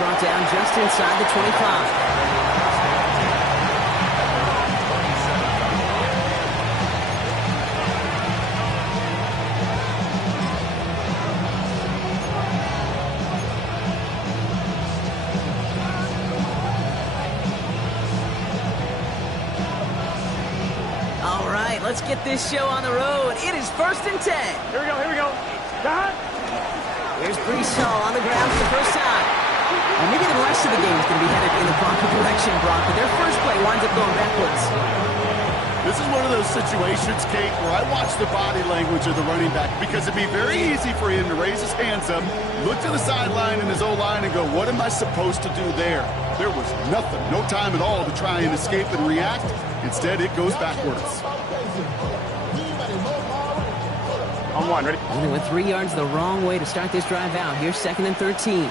brought down just inside the 25. Let's get this show on the road. It is 1st and 10. Here we go. Here's Breece Hall on the ground for the first time. Well, maybe the rest of the game is going to be headed in the proper direction, Brock, but their first play winds up going backwards. This is one of those situations, Kate, where I watch the body language of the running back because it'd be very easy for him to raise his hands up, look to the sideline in his O-line and go, what am I supposed to do there? There was nothing, no time at all to try and escape and react. Instead, it goes backwards. On one, ready? And they went 3 yards the wrong way to start this drive out. Here's 2nd and 13.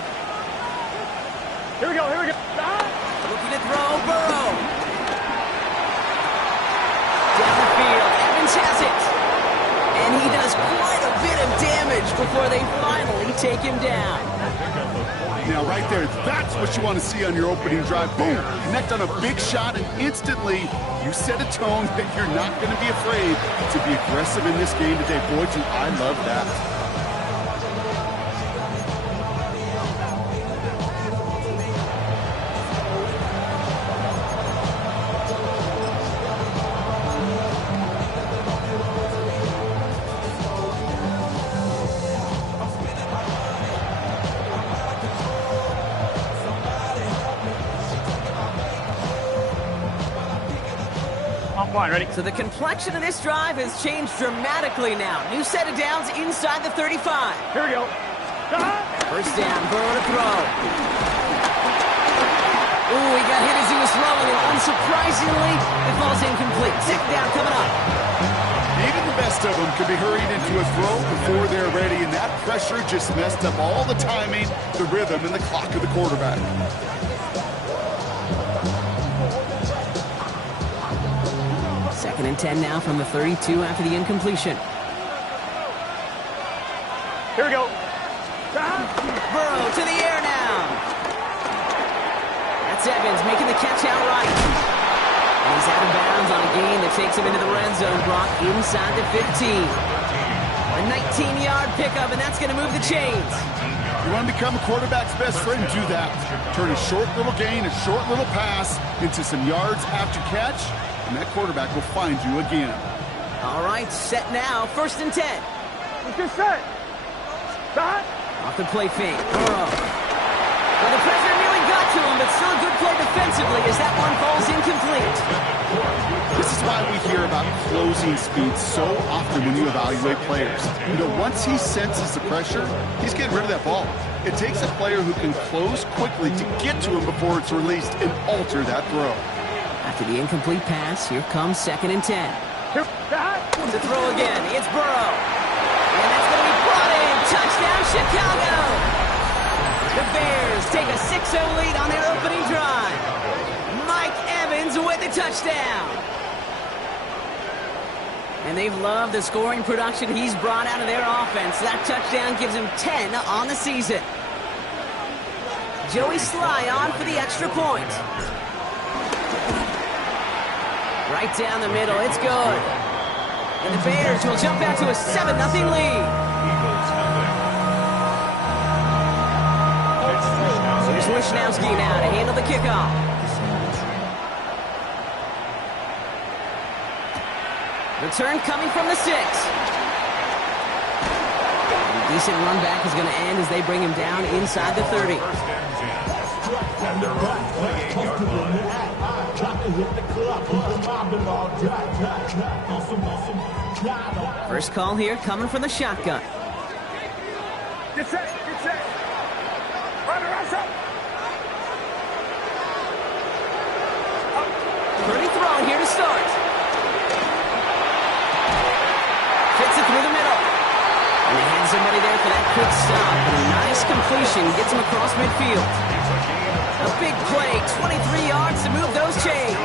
Here we go. Looking to throw, Burrow. Down the field, Evans has it. And he does quite a bit of damage before they finally take him down. Now, right there, that's what you want to see on your opening drive. Boom, connect on a big shot, and instantly you set a tone that you're not going to be afraid to be aggressive in this game today. Boy, I love that. Ready? So the complexion of this drive has changed dramatically now. New set of downs inside the 35. Here we go. First down, Burrow to throw. Ooh, he got hit as he was throwing, and unsurprisingly, it falls incomplete. 2nd down coming up. Even the best of them could be hurried into a throw before they're ready, and that pressure just messed up all the timing, the rhythm, and the clock of the quarterback. 2nd and 10 now from the 32 after the incompletion. Here we go. Burrow to the air now. That's Evans making the catch outright. And he's out of bounds on a gain that takes him into the red zone, Brock, inside the 15. A 19-yard pickup, and that's going to move the chains. You want to become a quarterback's best friend? Do that. Turn a short little gain, a short little pass into some yards after catch, and that quarterback will find you again. All right, set now. 1st and 10. Let's get set. Stop. Off the play fake. Burrow. Well, the pressure nearly got to him, but still a good play defensively as that one falls incomplete. This is why we hear about closing speed so often when you evaluate players. You know, once he senses the pressure, he's getting rid of that ball. It takes a player who can close quickly to get to him before it's released and alter that throw. After the incomplete pass, here comes 2nd and 10. To throw again, it's Burrow. And that's going to be brought in. Touchdown, Chicago! The Bears take a 6-0 lead on their opening drive. Mike Evans with the touchdown. And they've loved the scoring production he's brought out of their offense. That touchdown gives him 10 on the season. Joey Sly on for the extra point. Right down the middle, it's good. And the Bears will jump out to a 7-0 lead. Here's Wishnowski now to handle the kickoff. Return coming from the 6. A decent run back is going to end as they bring him down inside the 30. First call here coming from the shotgun. Get set. Run up. Pretty throw here to start. Fits it through the middle. And they had somebody there for that quick stop. And a nice completion gets him across midfield. A big play, 23 yards to move those chains.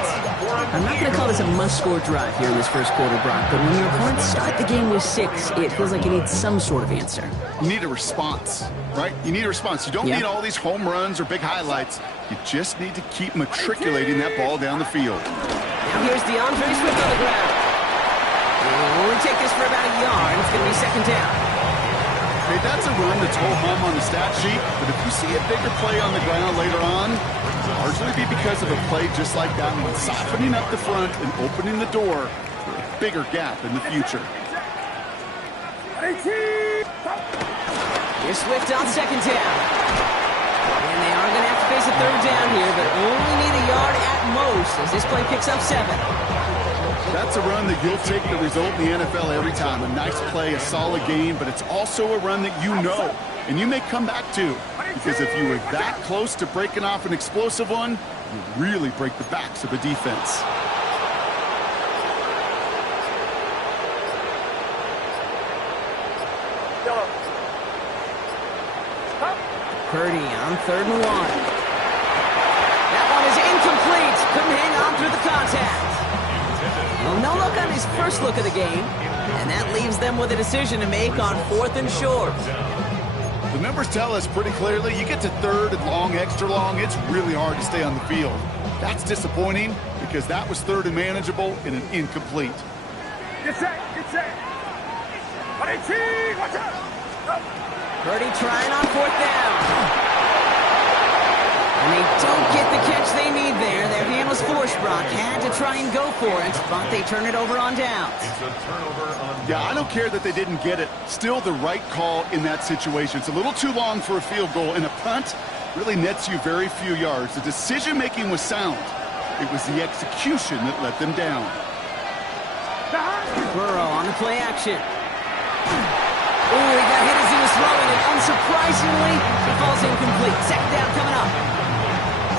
I'm not going to call this a must-score drive here in this first quarter, Brock, but when your opponents start the game with 6, it feels like you need some sort of answer. You need a response, right? You need a response. You don't need all these home runs or big highlights. You just need to keep matriculating that ball down the field. Now here's DeAndre Swift on the ground. We'll only take this for about a yard. It's going to be second down. Hey, that's a run that's ho-hum on the stat sheet, but if you see a bigger play on the ground later on, it'll largely be because of a play just like that one, softening up the front and opening the door for a bigger gap in the future. Here's Swift on second down. And they are going to have to face a third down here, but only need a yard at most as this play picks up 7. That's a run that you'll take the result in the NFL every time. A nice play, a solid game, but it's also a run that you know and you may come back to. Because if you were that close to breaking off an explosive one, you really break the backs of a defense. Purdy on 3rd and 1. That one is incomplete. Couldn't hang on through the contact. Well, no look on his first look of the game, and that leaves them with a decision to make on 4th and short. The numbers tell us pretty clearly, you get to 3rd and long, extra long, it's really hard to stay on the field. That's disappointing because that was 3rd and manageable and an incomplete. Get set, get set. Watch out. Purdy trying on 4th down. And they don't get the catch they need there. Their hand was forced, Brock. Had to try and go for it, but they turn it over on downs. Yeah, I don't care that they didn't get it. Still the right call in that situation. It's a little too long for a field goal, and a punt really nets you very few yards. The decision-making was sound. It was the execution that let them down. Burrow on the play action. Ooh, he got hit as he was throwing it. Unsurprisingly, it falls incomplete. Second down coming up.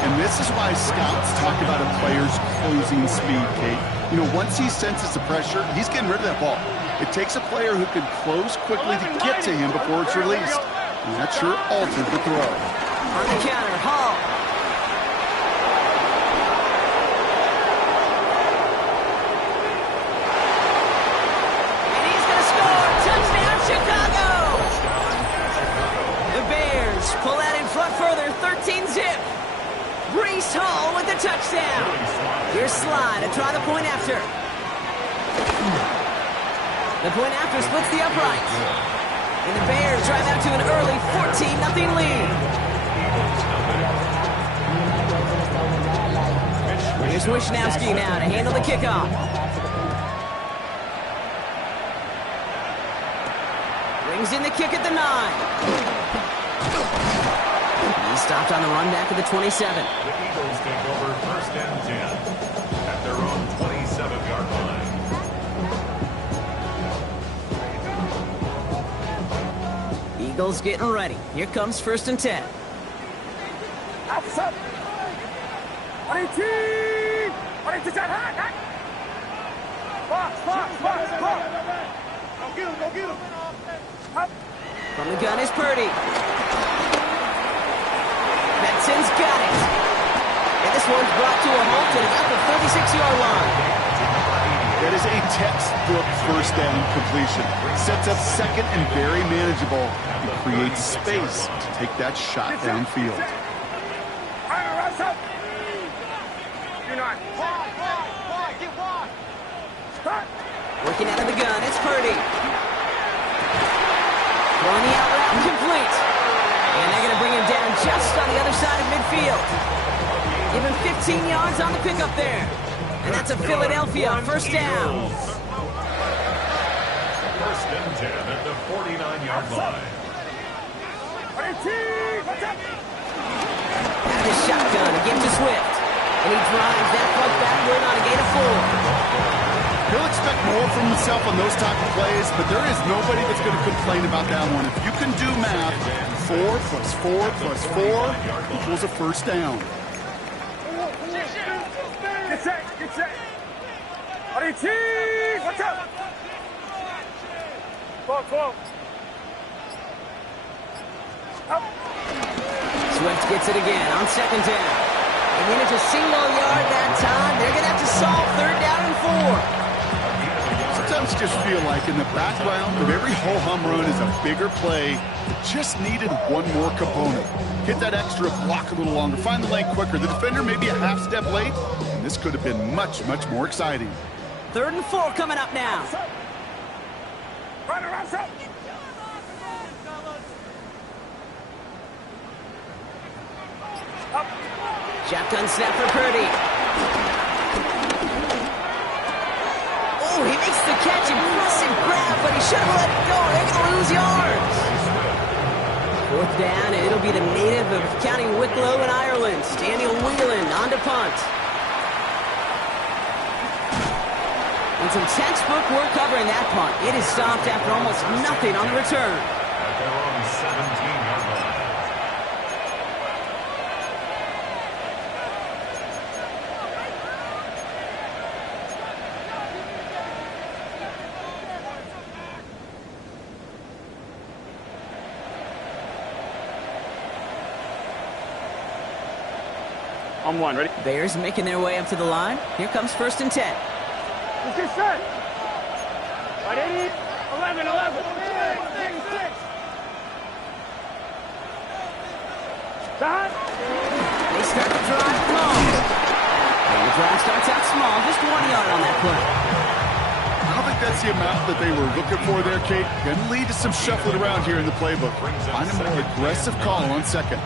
And this is why scouts talk about a player's closing speed, Kate. You know, once he senses the pressure, he's getting rid of that ball. It takes a player who can close quickly to get to him before it's released. And that sure altered the throw. On the counter, Hall. And he's going to score. Touchdown, Chicago. The Bears pull out in front further, 13-zip. Breece Hall with the touchdown. Here's Slide to try the point after. The point after splits the uprights. And the Bears drive out to an early 14-0 lead. Here's Wishnowski now to handle the kickoff. Brings in the kick at the 9. He's stopped on the run back at the 27. The Eagles take over 1st and 10 at their own 27-yard line. Eagles getting ready. Here comes 1st and 10. Outside. 22. 22. Box. Go get him. From the gun is Purdy. Benson's got it. And this one's brought to a halt at about the 36-yard line. That is a textbook 1st down completion. Sets up 2nd and very manageable. It creates space to take that shot downfield. Working out of the gun, it's Purdy. Throwing the out route incomplete. And they're going to bring him down just on the other side of midfield. Give him 15 yards on the pickup there. And that's a Philadelphia 1st down. 1st and 10 at the 49-yard line. Out of his shotgun, again to Swift. And he drives that puck backward on a gain of 4. He'll expect more from himself on those type of plays, but there is nobody that's going to complain about that one. If you can do math, 4 plus 4 plus 4 equals a 1st down. Get set. Watch out. Ball. Swift gets it again on second down. They get it to single yard that time. They're going to have to solve third down and 4. Sometimes you just feel like in the background of every ho-hum run is a bigger play. Just needed one more component. Hit that extra block a little longer. Find the lane quicker. The defender may be a half step late, and this could have been much, much more exciting. Third and 4 coming up now. Run around, son. Shotgun snap for Purdy. Oh, he makes the catch. Impressive grab, but he should have let it go. They're going to lose yards. Fourth down, and it'll be the native of County Wicklow in Ireland, Daniel Whelan, on to punt. And some textbook work covering that punt. It is stopped after almost nothing on the return. At their own 17-yard line. On one, ready? Bears making their way up to the line. Here comes first and 10. Let's get set. 180, 11, 11. 6. Stop. They start the drive small. And the drive starts out small, just 1 yard on that play. I don't think that's the amount that they were looking for there, Kate. Going to lead to some shuffling around here in the playbook. Find a more aggressive call on second.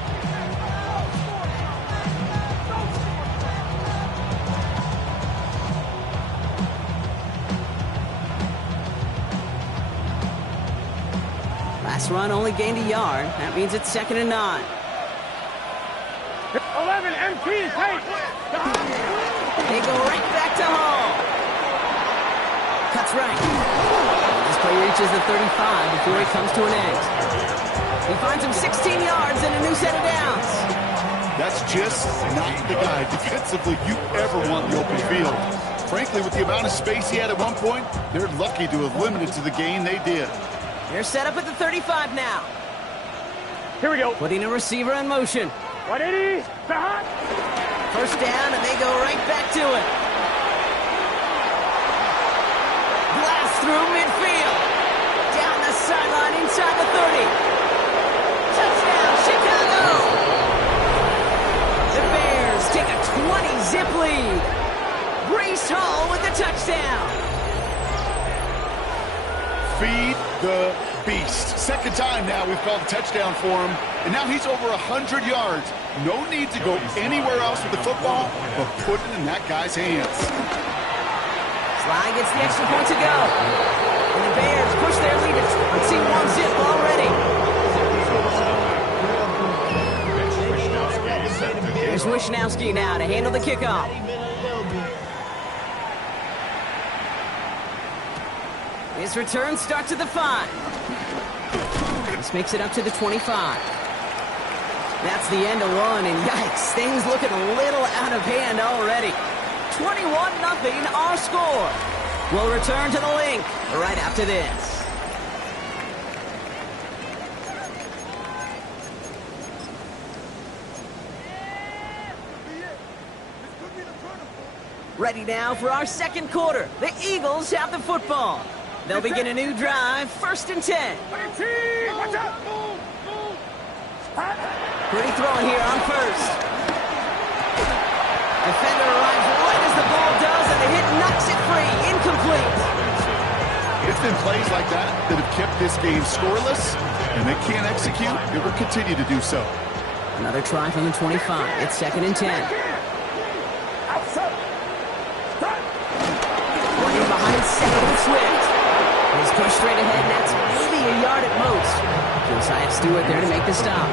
Last run only gained a yard. That means it's 2nd and 9. 11, MP, tight. They go right back to Hall. Cuts right. This play reaches the 35 before he comes to an end. He finds him 16 yards and a new set of downs. That's just not the guy defensively you ever want in the open field. Frankly, with the amount of space he had at one point, they're lucky to have limited to the gain they did. They're set up at the 35 now. Here we go. Putting a receiver in motion. 180, stop. First down, and they go right back to it. Blast through midfield. Down the sideline inside the 30. Touchdown, Chicago! The Bears take a 20-zip lead. Breece Hall with the touchdown. Feed the beast. Second time now we've called a touchdown for him, and now he's over 100 yards. No need to go anywhere else with the football, but put it in that guy's hands. Sly gets the extra point to go. And the Bears push their lead to 21-zip already. Here's Wishnowski now to handle the kickoff. His return starts at the 5. This makes it up to the 25. That's the end of one, and yikes, things looking a little out of hand already. 21-0 our score. We'll return to the link right after this. Ready now for our second quarter. The Eagles have the football. They'll begin a new drive, 1st and 10. Watch out. Pretty throwing here on first. Defender arrives right as the ball does, and the hit knocks it free. Incomplete. It's been plays like that that have kept this game scoreless, and they can't execute. It will continue to do so. Another try from the 25. It's 2nd and 10. Outside. Running behind second and Swift. He's pushed straight ahead, and that's maybe a yard at most. Josiah Stewart there to make the stop.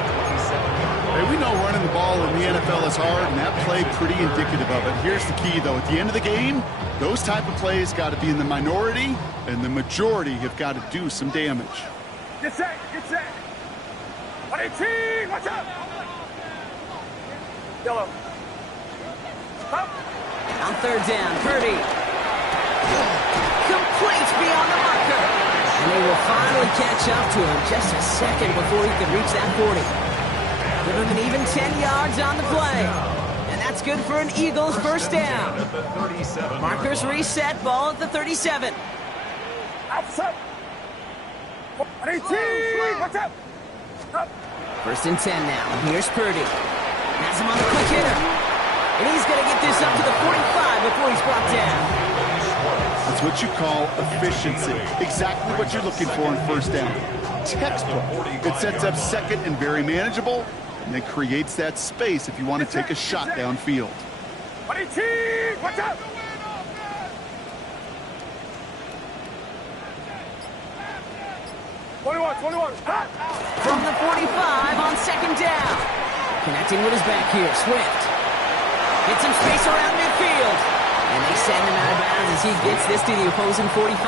Hey, we know running the ball in the NFL is hard, and that play pretty indicative of it. Here's the key, though. At the end of the game, those type of plays got to be in the minority, and the majority have got to do some damage. Get set, get set. 118, watch out. Yellow. Up. On third down, Purdy. Complete beyond the marker. And they will finally catch up to him just a second before he can reach that 40. Give him an even 10 yards on the play. And that's good for an Eagles first down. At the 37. Markers reset, ball at the 37. Outside. 18. Watch out. Up. First and 10 now. And here's Purdy. Has him on the quick hitter. And he's going to get this up to the 45 before he's brought down. That's what you call efficiency. Exactly what you're looking for in first down. Textbook. It sets up second and very manageable, and then creates that space if you want to take a shot downfield. 18. Watch out. From the 45 on second down. Connecting with his back here, Swift. Gets some space around midfield. And they send him out of bounds as he gets this to the opposing 45.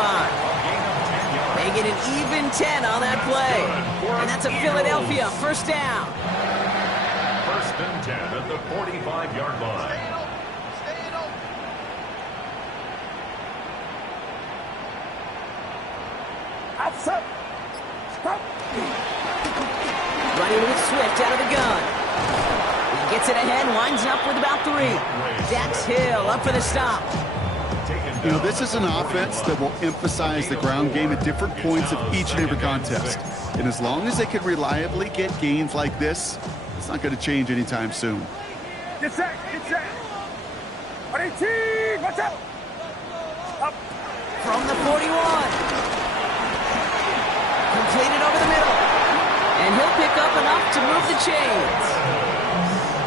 They get an even 10 on that play. And that's a Philadelphia first down. First and 10 at the 45-yard line. Outside. Stop. Running with Swift out of the gun. He gets it ahead, winds up with about 3. Dax Hill up for the stop. You know, this is an offense that will emphasize the ground game at different points of each and every contest. And as long as they can reliably get gains like this, it's not going to change anytime soon. Get set. Get set. 18. Watch out. Up. From the 41. Completed over the middle. And he'll pick up enough to move the chains.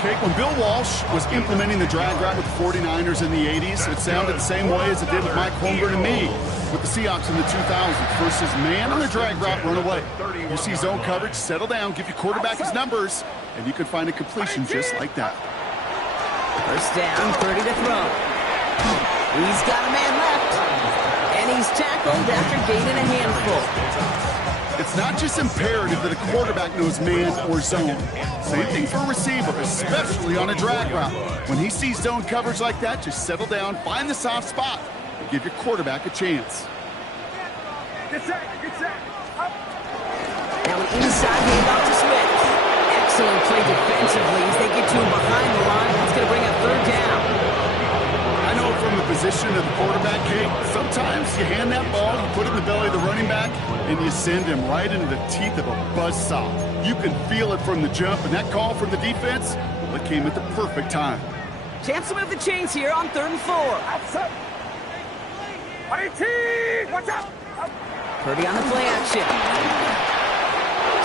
Okay, when Bill Walsh was implementing the drag route with the 49ers in the 80s, it sounded the same way as it did with Mike Holmgren and me with the Seahawks in the 2000s. Versus man on the drag route, run away. You see zone coverage, settle down, give your quarterback his numbers, and you can find a completion just like that. First down, 30 to throw. He's got a man left. And he's tackled after gaining a handful. It's not just imperative that a quarterback knows man or zone. Same thing for a receiver, especially on a drag route. When he sees zone coverage like that, just settle down, find the soft spot, and give your quarterback a chance. Get set. Get set. Up. Now an inside handoff to Swift. Excellent play defensively as they get to him behind the line. That's going to bring up third down. I know from the position of the quarterback, Kate, sometimes you hand that ball, you put it in the belly of the running back, and you send him right into the teeth of a buzzsaw. You can feel it from the jump, and that call from the defense, well, it came at the perfect time. Chance to move the chains here on 3rd and 4. Outside. 18. Watch out. Up. Purdy on the play action.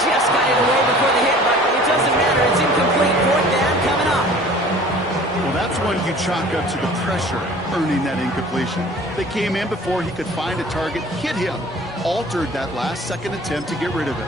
Just got it away before the hit, but it doesn't matter. It's incomplete. 4th down coming up. Well, that's when you chalk up to the pressure earning that incompletion. They came in before he could find a target, hit him, altered that last-second attempt to get rid of it.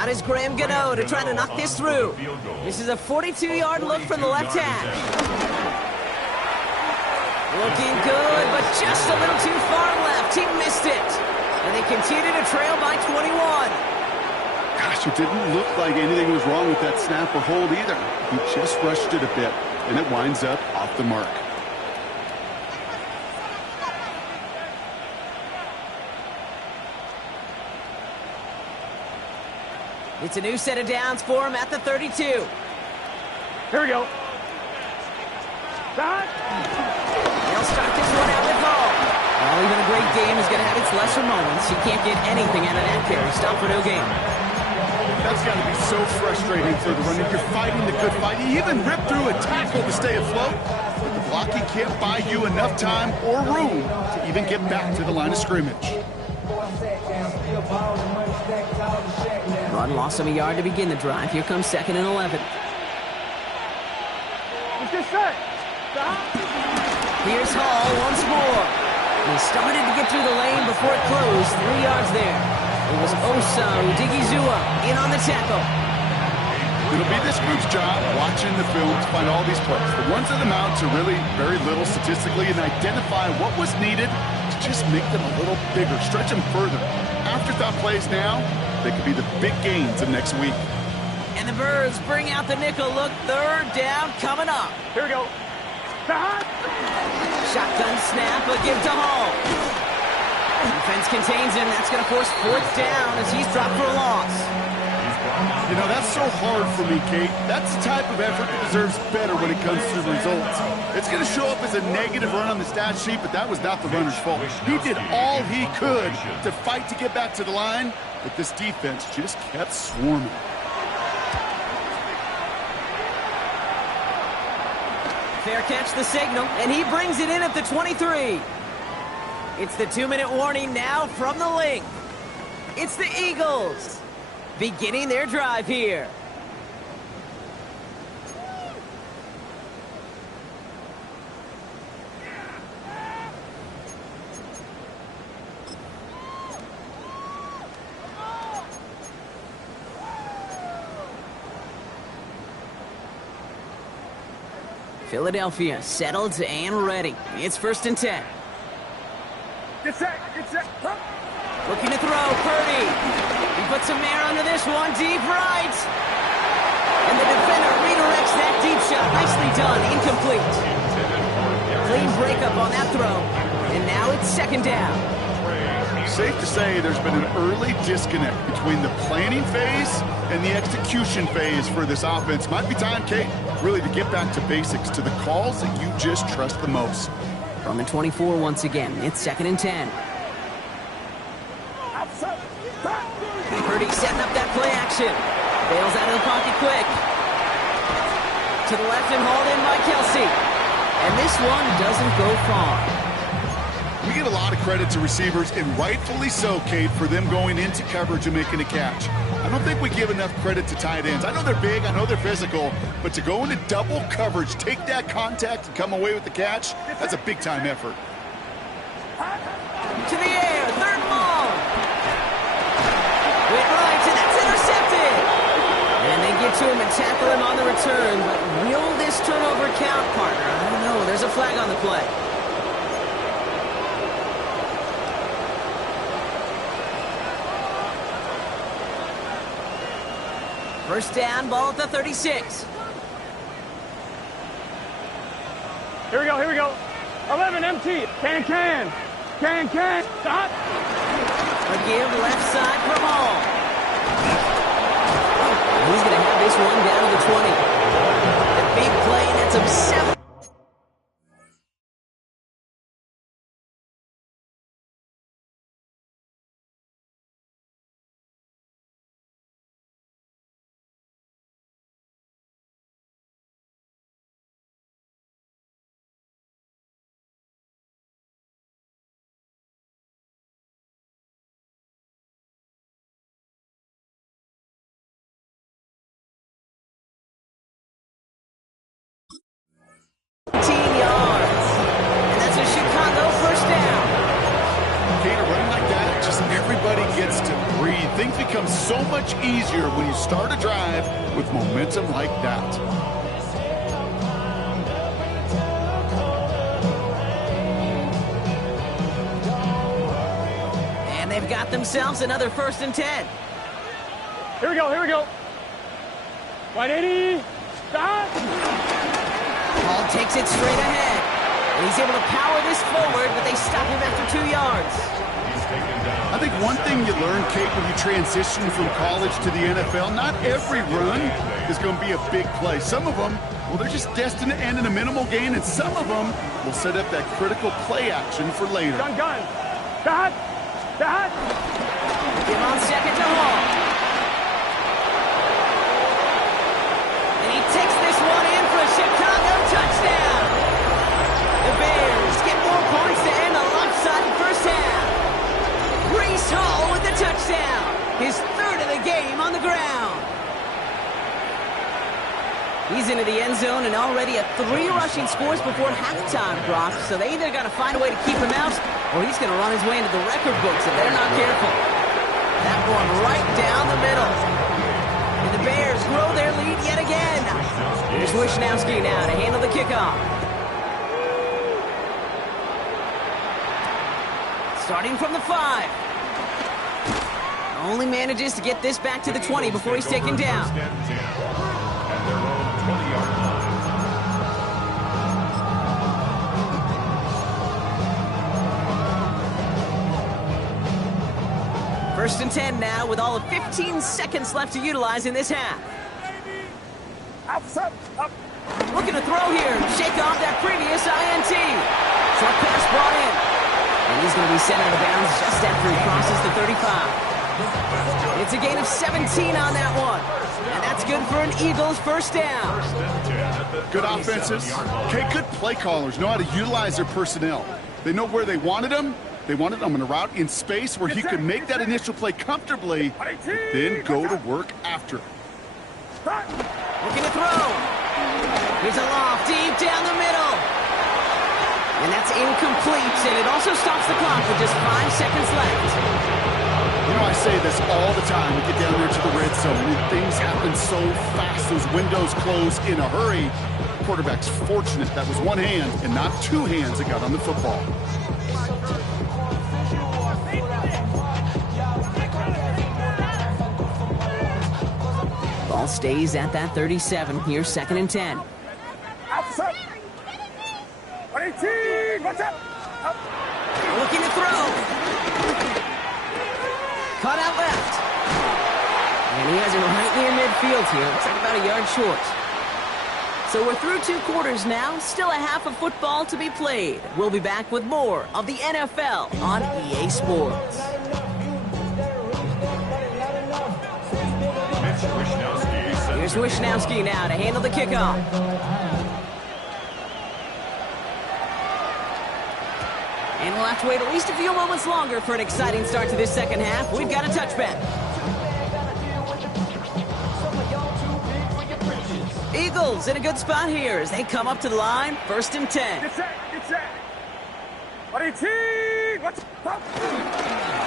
Out is Graham Gano to try to knock this through. This is a 42-yard look from the left hash. Looking good, but just a little too far left. He missed it. And they continue to trail by 21. Gosh, it didn't look like anything was wrong with that snap or hold either. He just rushed it a bit, and it winds up off the mark. It's a new set of downs for him at the 32. Here we go. Start. They'll start this one out with Hall. Well, even a great game is going to have its lesser moments. You can't get anything out of that carry. Stop for no gain. That's got to be so frustrating for the runner. You're fighting the good fight. You even rip through a tackle to stay afloat. But the blocking can't buy you enough time or room to even get back to the line of scrimmage. Run lost him a yard to begin the drive. Here comes 2nd and 11. Let's get set. Stop. Here's Hall once more. He started to get through the lane before it closed. 3 yards there. It was Osa Odigizua in on the tackle. It'll be this group's job watching the film to find all these plays. The ones that amount to really very little statistically and identify what was needed to just make them a little bigger, stretch them further. Afterthought plays now, they could be the big gains of next week. And the Birds bring out the nickel look. Third down coming up. Here we go. The hot. Shotgun snap, a give to Hall. Defense contains him. That's going to force fourth down as he's dropped for a loss. You know, that's so hard for me, Kate. That's the type of effort that deserves better when it comes to the results. It's going to show up as a negative run on the stat sheet, but that was not the runner's fault. He did all he could to fight to get back to the line, but this defense just kept swarming. Fair catch the signal, and he brings it in at the 23. It's the 2-minute warning now from the link. It's the Eagles beginning their drive here. Philadelphia settled and ready. It's 1st and 10. Get set. Get set. Huh? Looking to throw, Purdy. He puts some air under this one, deep right. And the defender redirects that deep shot. Nicely done, incomplete. Clean breakup on that throw. And now it's 2nd down. Safe to say there's been an early disconnect between the planning phase and the execution phase for this offense. Might be time, Kate, really to get back to basics, to the calls that you just trust the most. From the 24 once again, it's 2nd and 10. Purdy setting up that play action. Bails out of the pocket quick. To the left and hauled in by Kelsey. And this one doesn't go far. We give a lot of credit to receivers, and rightfully so, Kate, for them going into coverage and making a catch. I don't think we give enough credit to tight ends. I know they're big, I know they're physical, but to go into double coverage, take that contact, and come away with the catch, that's a big-time effort. To the air, 3rd and long. Went right, and that's intercepted. And they get to him and tackle him on the return, but will this turnover count, partner? I don't know. There's a flag on the play. First down, ball at the 36. Here we go. Here we go. 11 MT. Can. Stop. A give left side for Hall. He's going to have this one down to the 20. The big play, that's him 7. Things become so much easier when you start a drive with momentum like that. And they've got themselves another 1st and 10. Here we go. 180. Stop. Hall takes it straight ahead. And he's able to power this forward, but they stop him after 2 yards. I think one thing you learn, Kate, when you transition from college to the NFL, not every run is going to be a big play. Some of them, well, they're just destined to end in a minimal gain, and some of them will set up that critical play action for later. Gun. Stop. Give on 2nd to Hall. And he takes this one in for a Chicago touchdown. The Bears get more points to end a lopsided first half. Breece Hall with the touchdown. His 3rd of the game on the ground. He's into the end zone and already at 3 rushing scores before halftime, Brock. So they either got to find a way to keep him out, or he's going to run his way into the record books if they're not careful. That one right down the middle. And the Bears grow their lead yet again. Here's Wishnowski now to handle the kickoff. Starting from the 5. Only manages to get this back to the 20 before he's taken down. First and 10 at their own 20-yard line. First and 10 now with all of 15 seconds left to utilize in this half. Looking to throw here. Shake off that previous INT. Short pass brought in. And he's going to be sent out of bounds just after he crosses the 35. It's a gain of 17 on that one. And that's good for an Eagles first down. Good offenses. Okay, good play callers know how to utilize their personnel. They know where they wanted them. They wanted them in a route in space where he could make that initial play comfortably, then go to work after it. Looking to throw. Here's a loft deep down the middle. And that's incomplete, and it also stops the clock with just 5 seconds left. You know, I say this all the time. We get down there to the red zone, and things happen so fast. Those windows close in a hurry. The quarterback's fortunate that was one hand and not two hands that got on the football. Ball stays at that 37. Here's second and 10. Looking to throw. Cut out left. And he has it right near midfield here. Looks like about a yard short. So we're through 2 quarters now. Still a half of football to be played. We'll be back with more of the NFL on EA Sports. Here's Wishnowski now to handle the kickoff. And we'll have to wait at least a few moments longer for an exciting start to this second half. We've got a touchback. Eagles in a good spot here as they come up to the line. First and 10. Get set.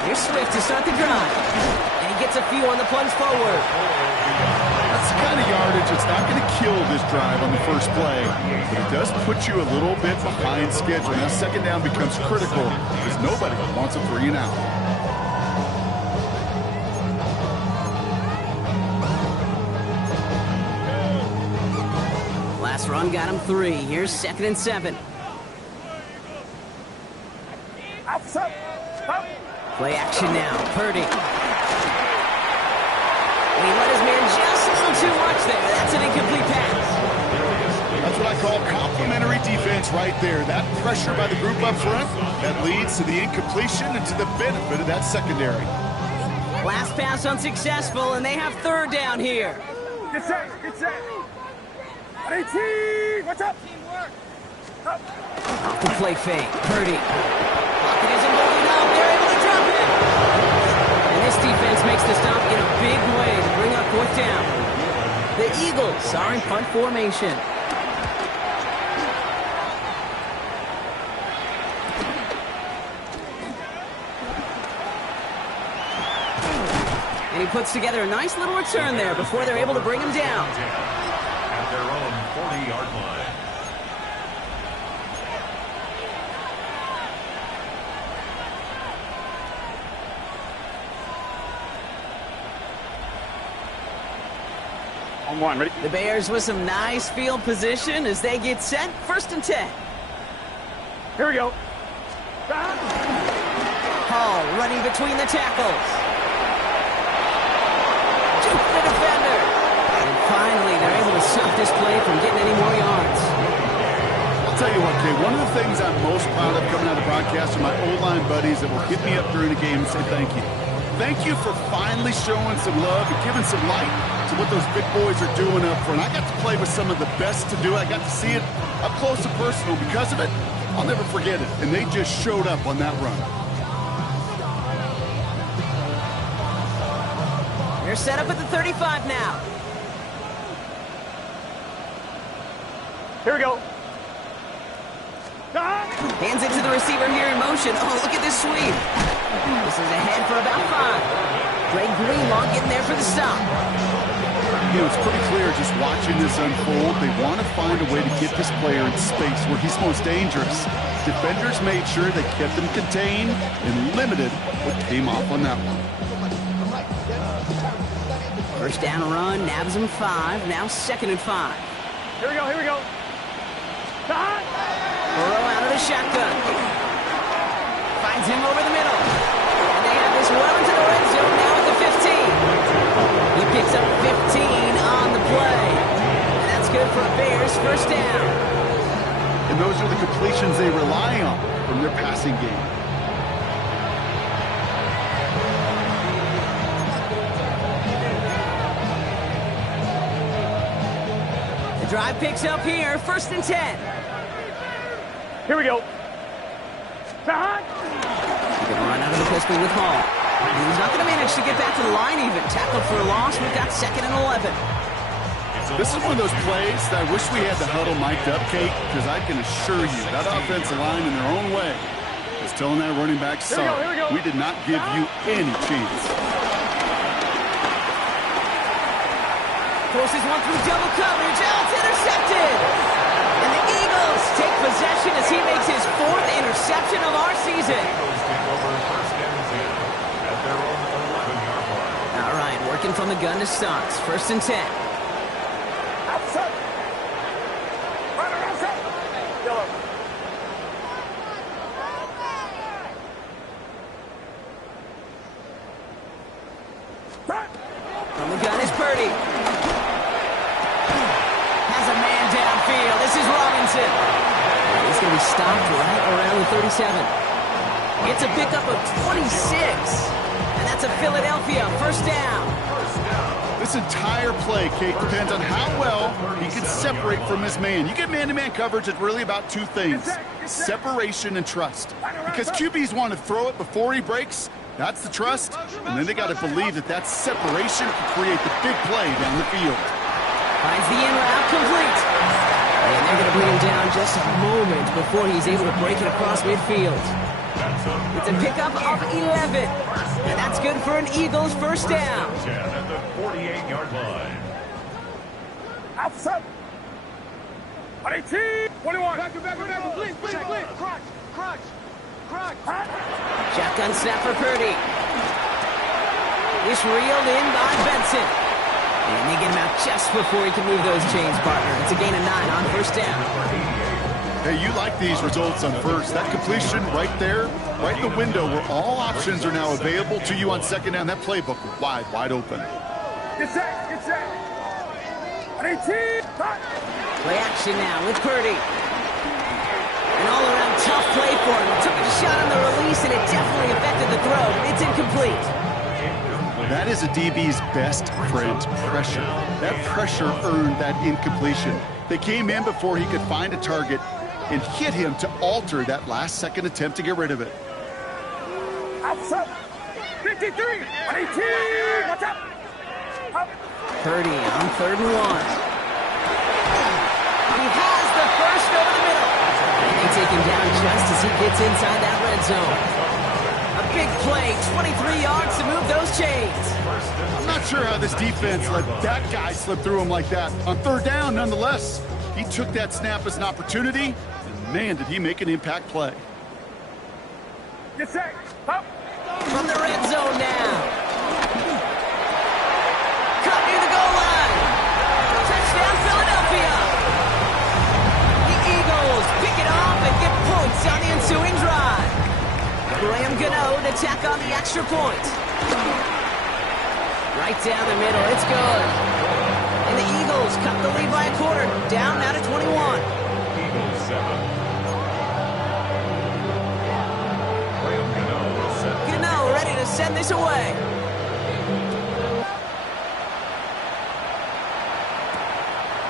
Here's Swift to start the drive. And he gets a few on the plunge forward. That's the kind of yardage that's not going to kill this drive on the first play, but it does put you a little bit behind schedule. Now second down becomes critical because nobody wants a 3 and out. Last run got him 3. Here's second and 7. Play action now. Purdy. And he let his man just a little too much there. That's an incomplete pass. That's what I call complementary defense right there. That pressure by the group up front, that leads to the incompletion and to the benefit of that secondary. Last pass unsuccessful, and they have third down here. Get set. What's up? Off the play fake. Purdy. Pocket isn't holding up. They're able to drop it. And this defense makes the stop in a big way to bring up fourth down. The Eagles are in punt formation. And he puts together a nice little return there before they're able to bring him down. At their own 40-yard line. On one, ready? The Bears with some nice field position as they get set. First and 10. Here we go. Hall running between the tackles. Juke the defender. And finally, they're able to stop this play from getting any more yards. I'll tell you what, Kay, one of the things I'm most proud of coming out of the broadcast are my O-line buddies that will hit me up during the game and say thank you. Thank you for finally showing some love and giving some light to what those big boys are doing up front. I got to play with some of the best to do it. I got to see it up close and personal. Because of it, I'll never forget it. And they just showed up on that run. They're set up at the 35 now. Here we go. Hands it to the receiver here in motion. Oh, look at this sweep. This is ahead for about 5. Greg Greenlaw getting there for the stop. It was pretty clear just watching this unfold. They want to find a way to get this player in space where he's most dangerous. Defenders made sure they kept him contained and limited what came off on that one. First down run, nabs him 5. Now 2nd and 5. Here we go, here we go. Burrow out of the shotgun. Finds him over the middle. And they have this well into the red zone now at the 15. He picks up 15 on the play. And that's good for Bears first down. And those are the completions they rely on from their passing game. The drive picks up here, 1st and 10. Here we go. He's going to run out of the pistol with Hall. He's not going to manage to get back to the line even. Tackle for a loss. We've got 2nd and 11. This is one of those plays that I wish we had the huddle mic'd up, Kate, because I can assure you that offensive line in their own way is telling that running back, sorry, we did not give you any chance. Forces one through double coverage. Oh, it's intercepted. And the Eagles take possession as he makes his 4th interception of our season. All right, working from the gun to start. 1st and 10. From the gun is Purdy. Has a man downfield. This is Robinson. He's going to be stopped right around the 37. It's a pickup of 26. And that's a Philadelphia first down. This entire play, Kate, depends on how well he can separate from his man. You get man-to-man coverage, it's really about 2 things, separation and trust. Because QBs want to throw it before he breaks. That's the trust. And then they got to believe that that separation can create the big play down the field. Finds the in route complete. And they're going to bring him down just a moment before he's able to break it across midfield. It's a pickup of 11. And that's good for an Eagles first down. 10 at the 48-yard line. Outside. 18, 21. Back, please. Crotch. Shotgun snap for Purdy. This reeled in by Benson. And they get him out just before he can move those chains, partner. It's a gain of 9 on first down. Hey, you like these results on first. That completion right there, right in the window where all options are now available to you on 2nd down. That playbook wide open. Get set. 18. Play action now with Purdy. An all-around tough play for him. Took a shot on the release, and it definitely affected the throw. It's incomplete. That is a DB's best friend, pressure. That pressure earned that incompletion. They came in before he could find a target and hit him to alter that last-second attempt to get rid of it. Outside. 53. 18. Watch out. Purdy on 3rd and 1. He has the first over the middle. And they take him down just as he gets inside that red zone. A big play, 23 yards to move those chains. I'm not sure how this defense let that guy slip through him like that. On 3rd down, nonetheless, he took that snap as an opportunity, and man, did he make an impact play. Get set. Up. From the red zone now. Cut near the goal line. Touchdown, Philadelphia. The Eagles pick it off and get points on the ensuing drive. Graham Gano to tack on the extra point. Right down the middle, it's good. And the Eagles cut the lead by a quarter, down now to 21. Eagles 7. Graham Gano will set. Gano ready to send this away.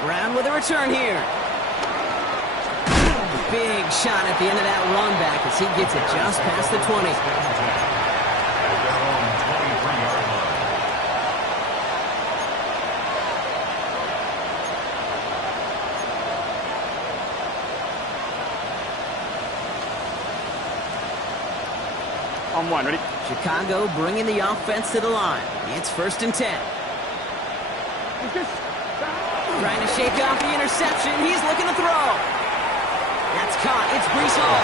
Brown with a return here. Big shot at the end of that run back as he gets it just past the 20. At their own 23-yard line. On 1, ready? Chicago bringing the offense to the line. It's 1st and 10. Trying to shake off the interception. He's looking to throw. That's caught. It's Breece Hall.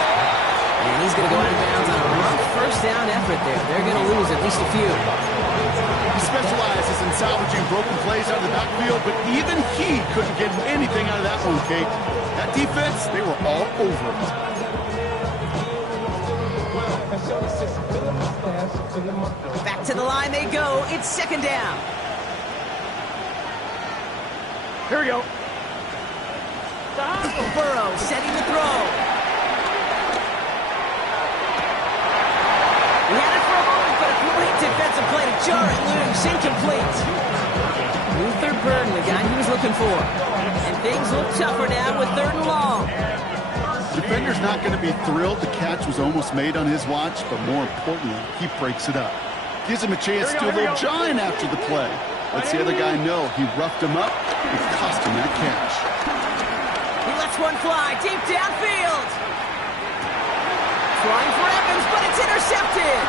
And he's going to go out of bounds on a rough first down effort there. They're going to lose at least a few. He specializes in salvaging broken plays out of the backfield, but even he couldn't get anything out of that one, Kate. That defense, they were all over it. Back to the line they go. It's second down. Here we go. Burrow setting the throw. He had it for a moment, but a great defensive play to jar it loose. Incomplete. Luther Burden, the guy he was looking for. And things look tougher now with 3rd and long. The defender's not going to be thrilled the catch was almost made on his watch, but more importantly, he breaks it up. Gives him a chance to do a little jawing after the play. Lets the other guy know he roughed him up. It cost him that catch. He lets one fly deep downfield. Trying for Evans, but it's intercepted.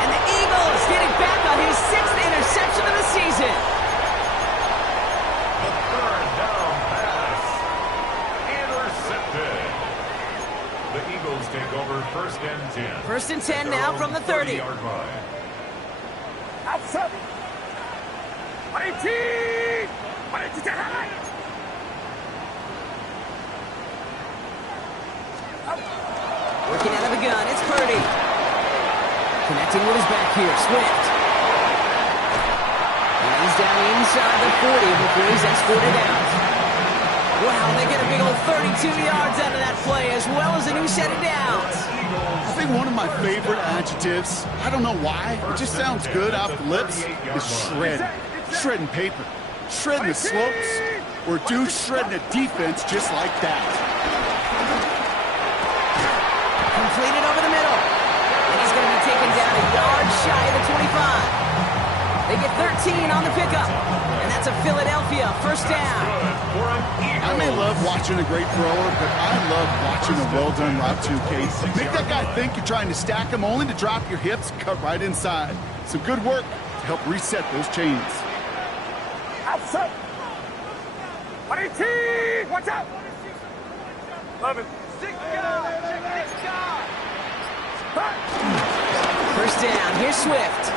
And the Eagles getting back on his 6th interception of the season. The 3rd down pass. Intercepted. The Eagles take over 1st and 10. 1st and 10 now from the 30. 30-yard line. Outside. 18. 18. Working out of the gun, it's Purdy. Connecting with his back here, Swift. And he's down inside the 40 before he's escorted out. Wow, they get a big old 32 yards out of that play, as well as a new set of downs. I think one of my favorite adjectives, I don't know why, it just sounds good off the lips, is shred. Shredding paper. Shredding the slopes. Or dude shredding a defense just like that. Completed over the middle. And he's going to be taken down a yard shy of the 25. They get 13 on the pickup. And that's a Philadelphia 1st down. I may love watching a great thrower, but I love watching a well-done route too, Kate. Make that guy think you're trying to stack him only to drop your hips, cut right inside. Some good work to help reset those chains. Outside. 18. Watch out. 11. 1st down. Here's Swift.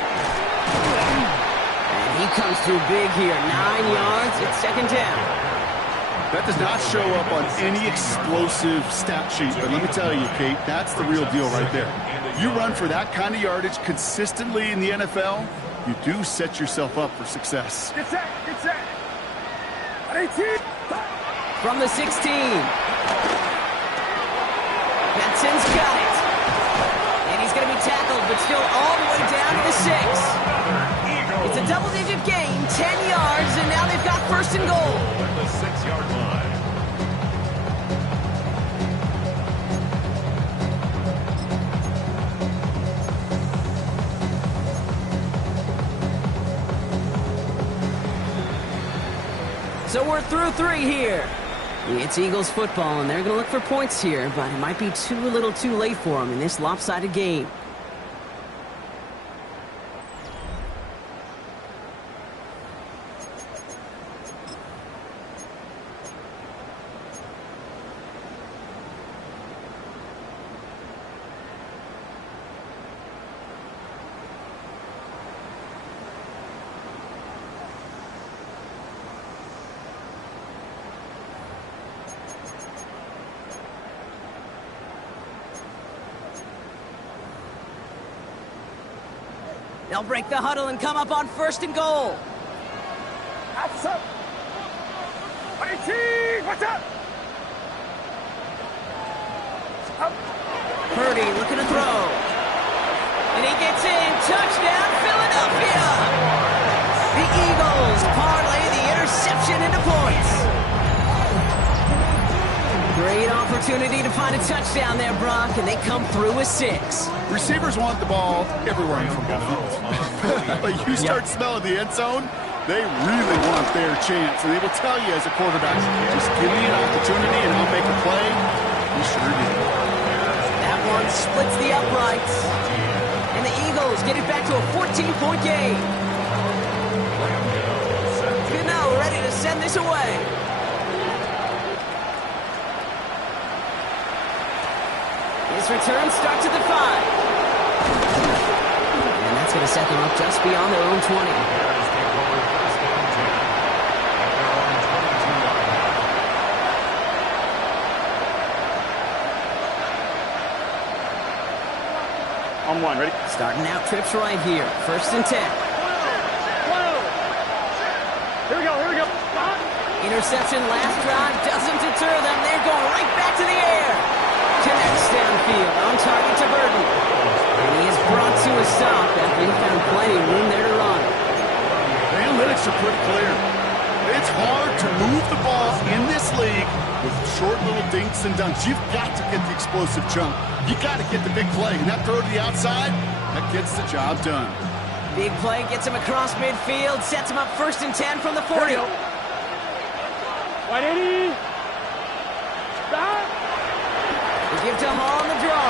And he comes through big here. 9 yards. It's 2nd down. That does not show up on any explosive stat sheet, but let me tell you, Kate, that's the real deal right there. You run for that kind of yardage consistently in the NFL, you do set yourself up for success. Get set. 18. From the 16. Benson's got it. And he's going to be tackled, but still all the way down to the 6. It's a double-digit gain, 10 yards, and now they've got 1st and goal. At the 6-yard line. So we're through 3 here. It's Eagles football, and they're going to look for points here, but it might be too little too late for them in this lopsided game. They'll break the huddle and come up on 1st and goal. Outside. 18. Watch out. Purdy looking to throw. And he gets in. Touchdown, Philadelphia. The Eagles parlay the interception into points. Great opportunity to find a touchdown there, Brock, and they come through with 6. Receivers want the ball everywhere in football field. But you start smelling the end zone, they really want their chance. And they will tell you as a quarterback, just give me an opportunity and I'll make a play. He sure did. That one splits the uprights. And the Eagles get it back to a 14-point game. ready to send this away. His return starts at the 5. And that's going to set them up just beyond their own 20. Bears take over first and 10 at their own 22-yard line. On one, ready? Starting out trips right here. First and 10. Here we go, here we go. Interception last drive doesn't deter them. They're going right back to the air. Connects downfield, on target to Burton. And he is brought to a stop after he found plenty of room there to run. The analytics are pretty clear. It's hard to move the ball in this league with short little dinks and dunks. You've got to get the explosive jump. You got to get the big play. And that throw to the outside, that gets the job done. Big play gets him across midfield, sets him up first and 10 from the 40. Wide 80. Stop. They give to him all on the draw.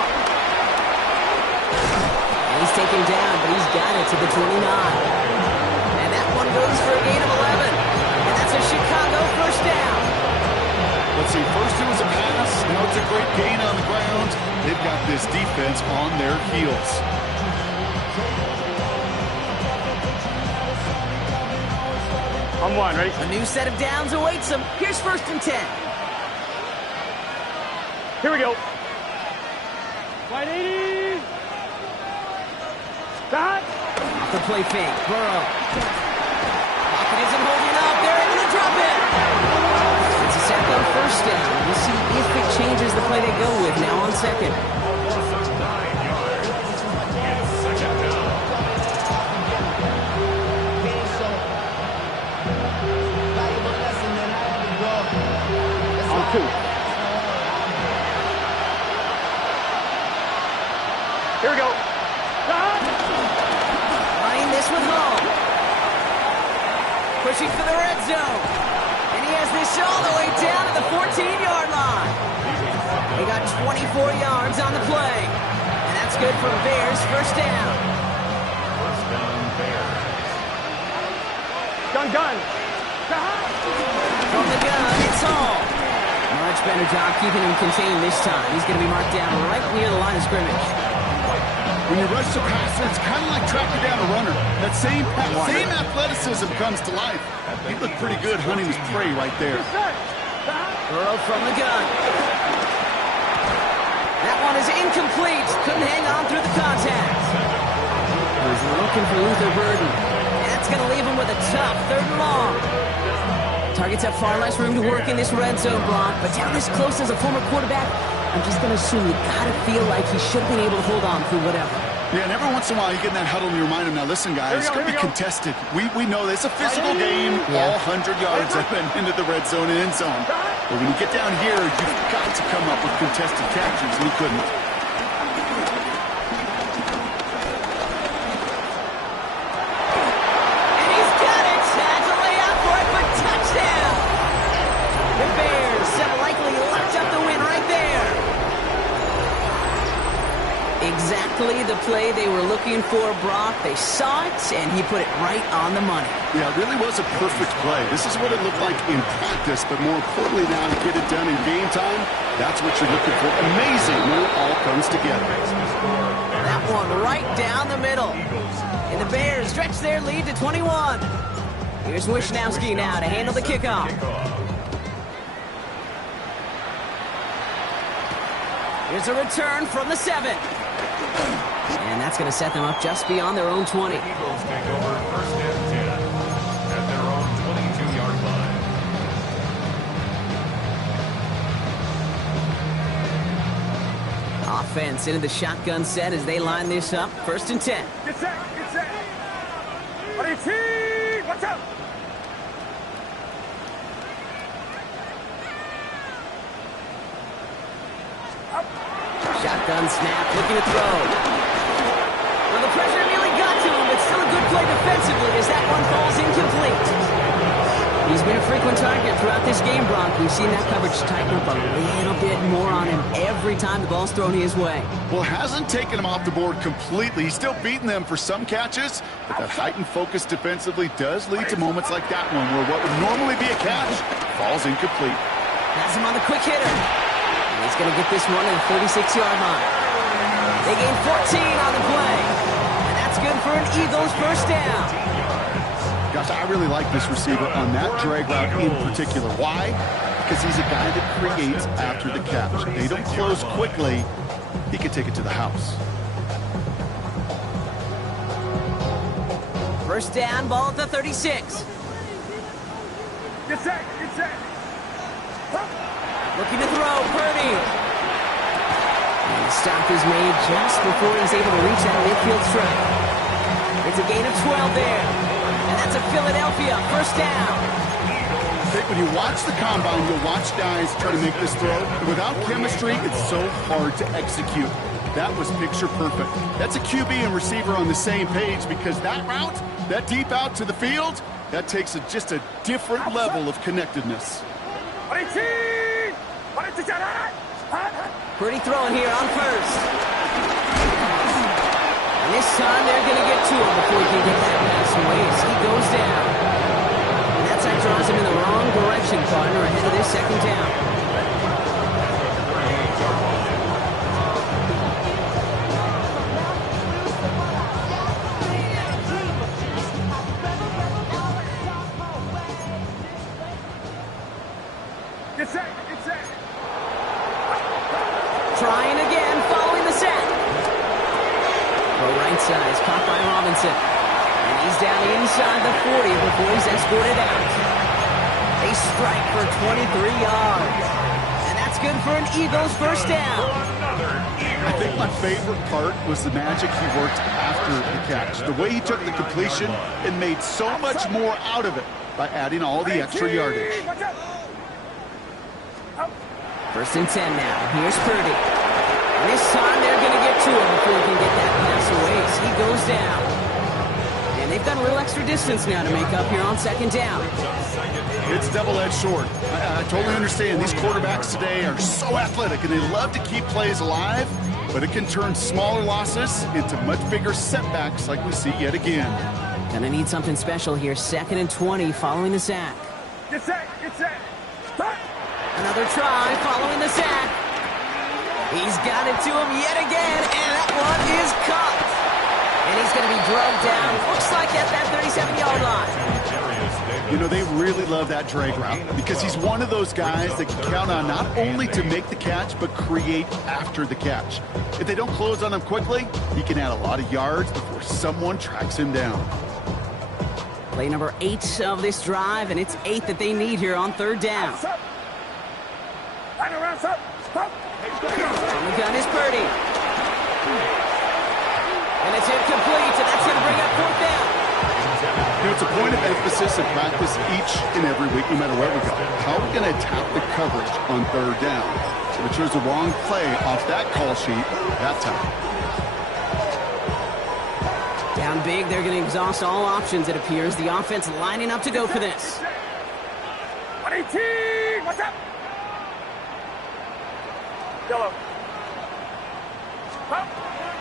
And he's taken down, but he's got it to the 29. And that one goes for a gain of 11. And that's a Chicago first down. Let's see, first it was a pass, now it's a great gain on the ground. They've got this defense on their heels. On one, ready? A new set of downs awaits him. Here's first and 10. Here we go. Wide 80. Stop. Off the play fake. Burrow. Pocket isn't holding up. They're able to drop it. It's a sack on first down. We'll see if it changes the play they go with now on second. 9 yards. It's second down. On two. Here we go. Stop. Running this with home. Pushing for the red zone. And he has this all the way down to the 14-yard line. They got 24 yards on the play. And that's good for Bears first down. First down, Bears. Gun. Stop. From the gun, it's Hall. Much better job keeping him contained this time. He's going to be marked down right near the line of scrimmage. When you rush the passer, it's kind of like tracking down a runner. That same athleticism comes to life. He looked pretty good hunting his prey right there. Burrow from the gun. That one is incomplete. Couldn't hang on through the contact. He's looking for Luther Burden. And that's going to leave him with a tough third and long. Targets have far less room to work in this red zone block, but down this close as a former quarterback, I'm just going to assume you got to feel like he should have been able to hold on through whatever. Yeah, and every once in a while you get in that huddle and you remind him, now listen, guys, it's going to be contested. We know it's a physical game. Yeah. All 100 yards have been into the red zone and end zone. But when you get down here, you've got to come up with contested catches, and he couldn't. And he's got it. Had to lay out for it, but touchdown. The Bears have likely locked up the win right there. Exactly the play they were looking for, Brock. They saw it, and he put it right on the money. Yeah, it really was a perfect play. This is what it looked like in practice, but more importantly now to get it done in game time, that's what you're looking for. Amazing when it all comes together. That one right down the middle. And the Bears stretch their lead to 21. Here's Wishnowski now to handle the kickoff. Here's a return from the 7. And that's going to set them up just beyond their own 20. Eagles take over first and 10 at their own 22-yard line. Offense into the shotgun set as they line this up. First and 10. Get set. What do you see? Watch out. Shotgun snap, looking to throw. Well, the pressure nearly got to him, but still a good play defensively as that one falls incomplete. He's been a frequent target throughout this game, Brock. We've seen that coverage tighten up a little bit more on him every time the ball's thrown his way. Well, hasn't taken him off the board completely. He's still beating them for some catches, but that heightened focus defensively does lead to moments like that one where what would normally be a catch falls incomplete. Has him on the quick hitter. And he's going to get this one at the 36-yard line. They gain 14 on the play. And that's good for an Eagles first down. Gosh, I really like this receiver on that drag route in particular. Why? Because he's a guy that creates after the catch. They don't close quickly. He can take it to the house. First down, ball at the 36. Get set, get set. Looking to throw, Purdy. And the stop is made just before he's able to reach that midfield strike. It's a gain of 12 there. And that's a Philadelphia first down. When you watch the combine, you'll watch guys try to make this throw. Without chemistry, it's so hard to execute. That was picture perfect. That's a QB and receiver on the same page because that route, that deep out to the field, that takes just a different level of connectedness. Pretty throwing here on first. And this time they're going to get to him before he can get that pass away as he goes down. And that side draws him in the wrong direction, partner, ahead of this second down. Get set, get set. Trying again, following the sack. Throw right side is caught by Robinson. And he's down inside the 40 before he's escorted out. They strike for 23 yards. And that's good for an Eagles first down. I think my favorite part was the magic he worked after the catch. The way he took the completion and made so much more out of it by adding all the extra yardage. First and 10 now. Here's Purdy. And this time they're going to get to him before he can get that pass away as he goes down. And they've got a little extra distance now to make up here on second down. It's double-edged sword. I totally understand. These quarterbacks today are so athletic, and they love to keep plays alive, but it can turn smaller losses into much bigger setbacks like we see yet again. Gonna need something special here. Second and 20 following the sack. Get set, get set. Stop. Another try following the sack. He's got it to him yet again, and that one is caught. And he's going to be drugged down, looks like at that 37-yard line. You know, they really love that drag route because he's one of those guys that can count on not only to make the catch, but create after the catch. If they don't close on him quickly, he can add a lot of yards before someone tracks him down. Play number 8 of this drive, and it's 8 that they need here on third down. On the gun is Purdy. And it's incomplete, and that's going to bring up fourth down. You know, it's a point of emphasis in practice each and every week, no matter where we go. How are we going to attack the coverage on third down? So we chose the wrong play off that call sheet that time. Down big, they're going to exhaust all options, it appears. The offense lining up to go for this. 118, what's up? Yellow.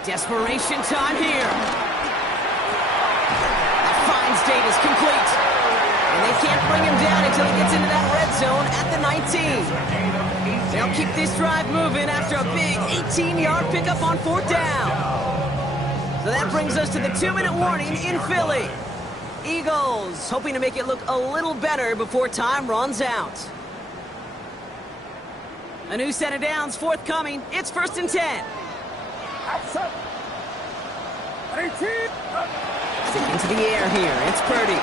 Desperation time here. That finds Davis complete. And they can't bring him down until he gets into that red zone at the 19. They'll keep this drive moving after a big 18-yard pickup on fourth down. So that brings us to the 2-minute warning in Philly. Eagles hoping to make it look a little better before time runs out. A new set of downs forthcoming. It's first and 10. Outside. 18. Sticking to the air here. It's Purdy.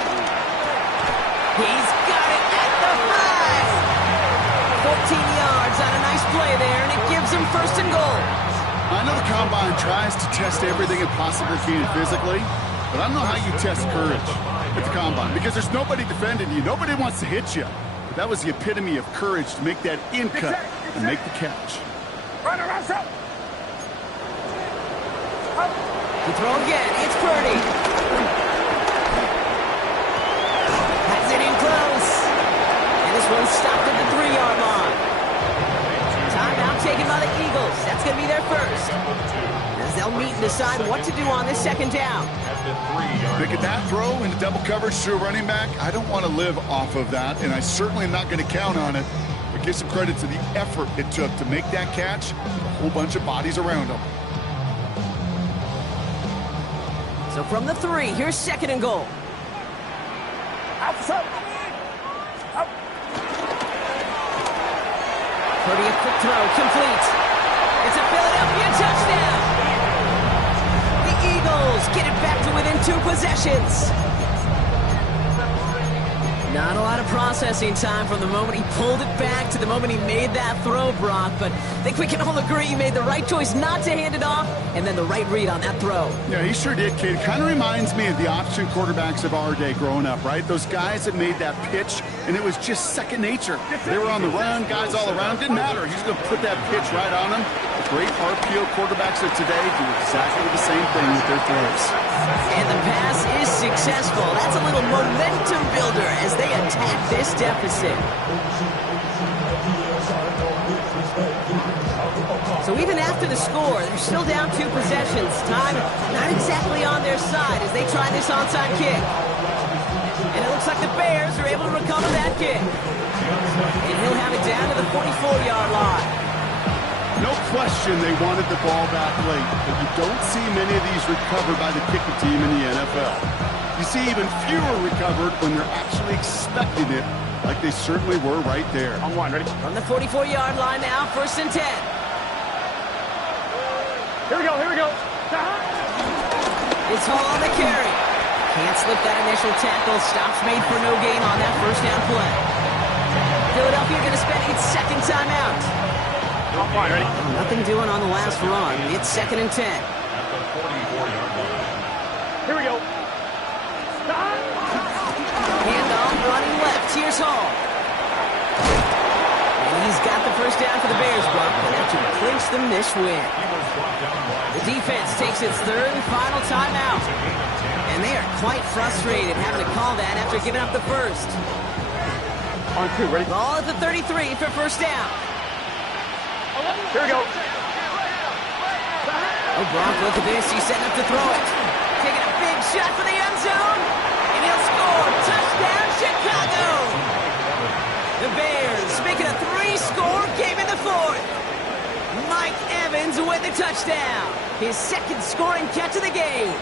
He's got it at the 5. 14 yards on a nice play there, and it gives him first and goal. I know the Combine tries to test everything it possibly can physically, but I don't know how you test courage at the Combine because there's nobody defending you. Nobody wants to hit you. But that was the epitome of courage to make that in cut and make the catch. Run around, so. To throw again, it's Purdy. Has it in close. This one's stopped at the 3-yard line. Timeout taken by the Eagles. That's going to be their first. As they'll meet and decide what to do on this second down. Look at that throw into double coverage to a running back. I don't want to live off of that, and I certainly am not going to count on it. But give some credit to the effort it took to make that catch. A whole bunch of bodies around him. So from the 3, here's 2nd and goal. Purdy, a quick throw, complete. It's a Philadelphia touchdown. The Eagles get it back to within 2 possessions. Not a lot of processing time from the moment he pulled it back to the moment he made that throw, Brock. But I think we can all agree he made the right choice not to hand it off, and then the right read on that throw. Yeah, he sure did, kid. Kind of reminds me of the option quarterbacks of our day growing up, right? Those guys that made that pitch, and it was just second nature. They were on the run, guys all around. Didn't matter. He's going to put that pitch right on them. The great RPO quarterbacks of today do exactly the same thing with their throws. And the pass is successful. That's a little momentum builder as they attack this deficit. So even after the score, they're still down 2 possessions. Time not exactly on their side as they try this onside kick. And it looks like the Bears are able to recover that kick. And he'll have it down to the 44-yard line. No question they wanted the ball back late, but you don't see many of these recovered by the kicking team in the NFL. You see even fewer recovered when they're actually expecting it, like they certainly were right there. On 1, ready? From the 44-yard line now, 1st and 10. Here we go, here we go. It's Hall on the carry. Can't slip that initial tackle. Stops made for no gain on that 1st down play. Philadelphia going to spend its 2nd timeout. On 1, ready? Nothing doing on the last run. It's 2nd and 10. Here we go. Handoff running left. Here's Hall. And he's got the 1st down for the Bears, Buck. And that should clinch them this win. The defense takes its 3rd and final timeout. And they are quite frustrated having to call that after giving up the 1st. On 2, ready? Ball at the 33 for 1st down. Here we go. Oh, Brock, look at this. He's setting up to throw it. Taking a big shot for the end zone. And he'll score. Touchdown, Chicago. The Bears making a 3-score game in the 4th. Mike Evans with the touchdown. His 2nd scoring catch of the game.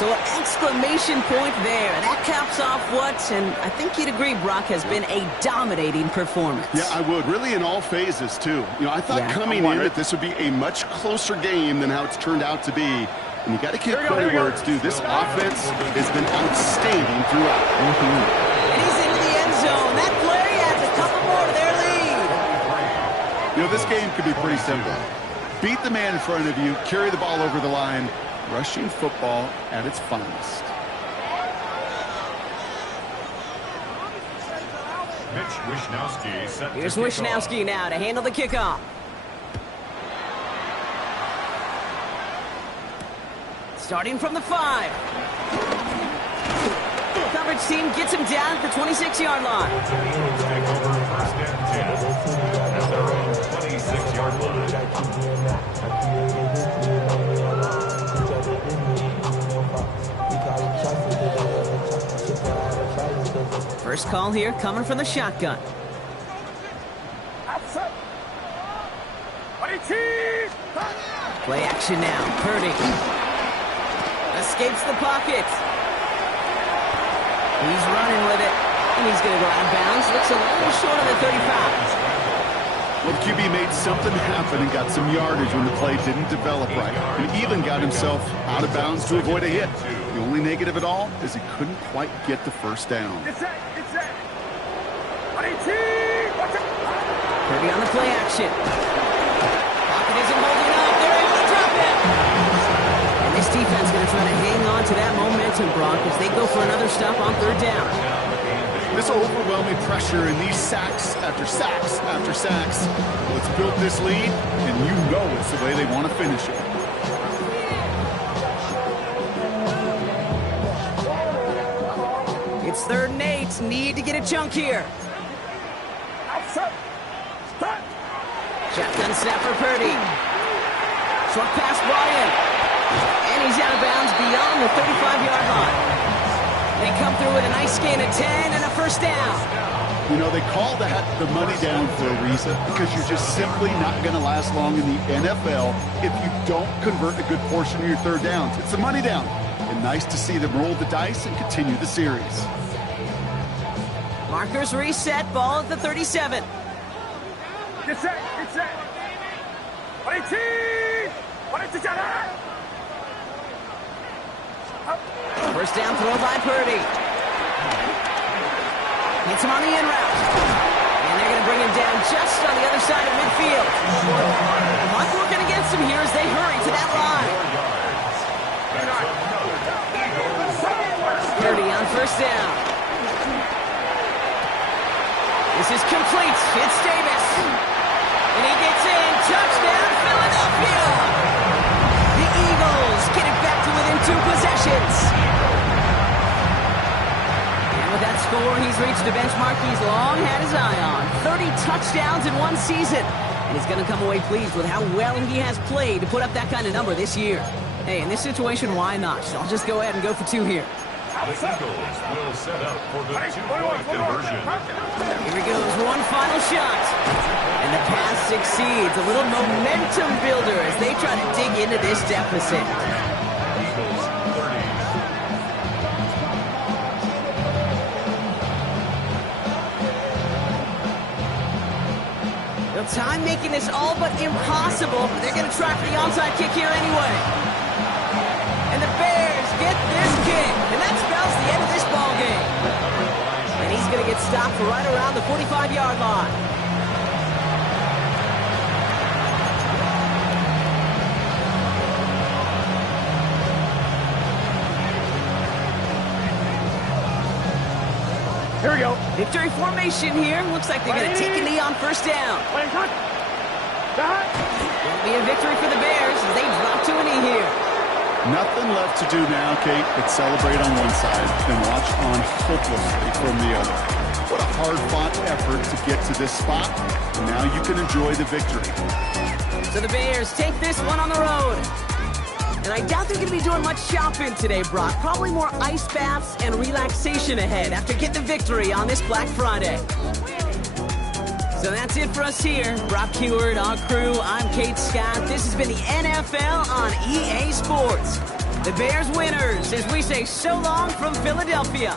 So an exclamation point there. That caps off what, and I think you'd agree, Brock, has been a dominating performance. Yeah, I would. Really in all phases, too. You know, I thought coming in that this would be a much closer game than how it's turned out to be. And you got to give credit where it's due. This offense has been outstanding throughout. And he's into the end zone. That play adds a couple more to their lead. You know, this game could be pretty simple. Beat the man in front of you, carry the ball over the line. Rushing football at its finest. Mitch Wishnowsky set to Here's kick Wishnowsky off. now to handle the kickoff. Starting from the 5. Coverage team gets him down at the 26-yard line. The Eagles take over 1st and 10 at their own 26-yard line. First call here coming from the shotgun. Play action now. Purdy escapes the pocket. He's running with it. And he's going to go out of bounds. Looks a little short of the 35. Well, the QB made something happen and got some yardage when the play didn't develop right. And even got himself out of bounds to avoid a hit. The only negative at all is he couldn't quite get the 1st down. Purdy on the play action. Pocket isn't holding up. They're able to drop it. And this defense going to try to hang on to that momentum, Brock, as they go for another stop on 3rd down. This overwhelming pressure and these sacks after sacks after sacks. Well, it's built this lead, and you know it's the way they want to finish it. It's 3rd and 8. Saints need to get a chunk here. Shotgun snap for Purdy. Short pass brought in. And he's out of bounds beyond the 35-yard line. They come through with a nice gain of 10 and a first down. You know, they call that the money down for a reason, because you're just simply not going to last long in the NFL if you don't convert a good portion of your third downs. It's the money down. And nice to see them roll the dice and continue the series. Markers reset, ball at the 37. Get set, get set. First down throw by Purdy. Hits him on the in route. And they're going to bring him down just on the other side of midfield. Clock working against him here as they hurry to that line. Purdy on first down. This is complete. It's Davis. And he gets in. Touchdown, Philadelphia. The Eagles get it back to within 2 possessions. And with that score, he's reached a benchmark he's long had his eye on. 30 touchdowns in one season. And he's going to come away pleased with how well he has played to put up that kind of number this year. Hey, in this situation, why not? So I'll just go ahead and go for 2 here. The Eagles will set up for the 2-point conversion. Here he goes, one final shot. And the pass succeeds. A little momentum builder as they try to dig into this deficit. Eagles 30. Well, time making this all but impossible. They're going to try for the onside kick here anyway. And the Bears get this kick. And that spells the end of this ball game. And he's going to get stopped right around the 45-yard line. Here we go. Victory formation here. Looks like they're going to take a knee on first down. It'll be a victory for the Bears as they drop to a knee here. Nothing left to do now, Kate, but celebrate on one side and watch on hopelessly from the other. What a hard-fought effort to get to this spot, and now you can enjoy the victory. So the Bears take this one on the road. And I doubt they're going to be doing much shopping today, Brock. Probably more ice baths and relaxation ahead after getting the victory on this Black Friday. So that's it for us here. Brock Huard, our crew, I'm Kate Scott. This has been the NFL on EA Sports. The Bears winners as we say so long from Philadelphia.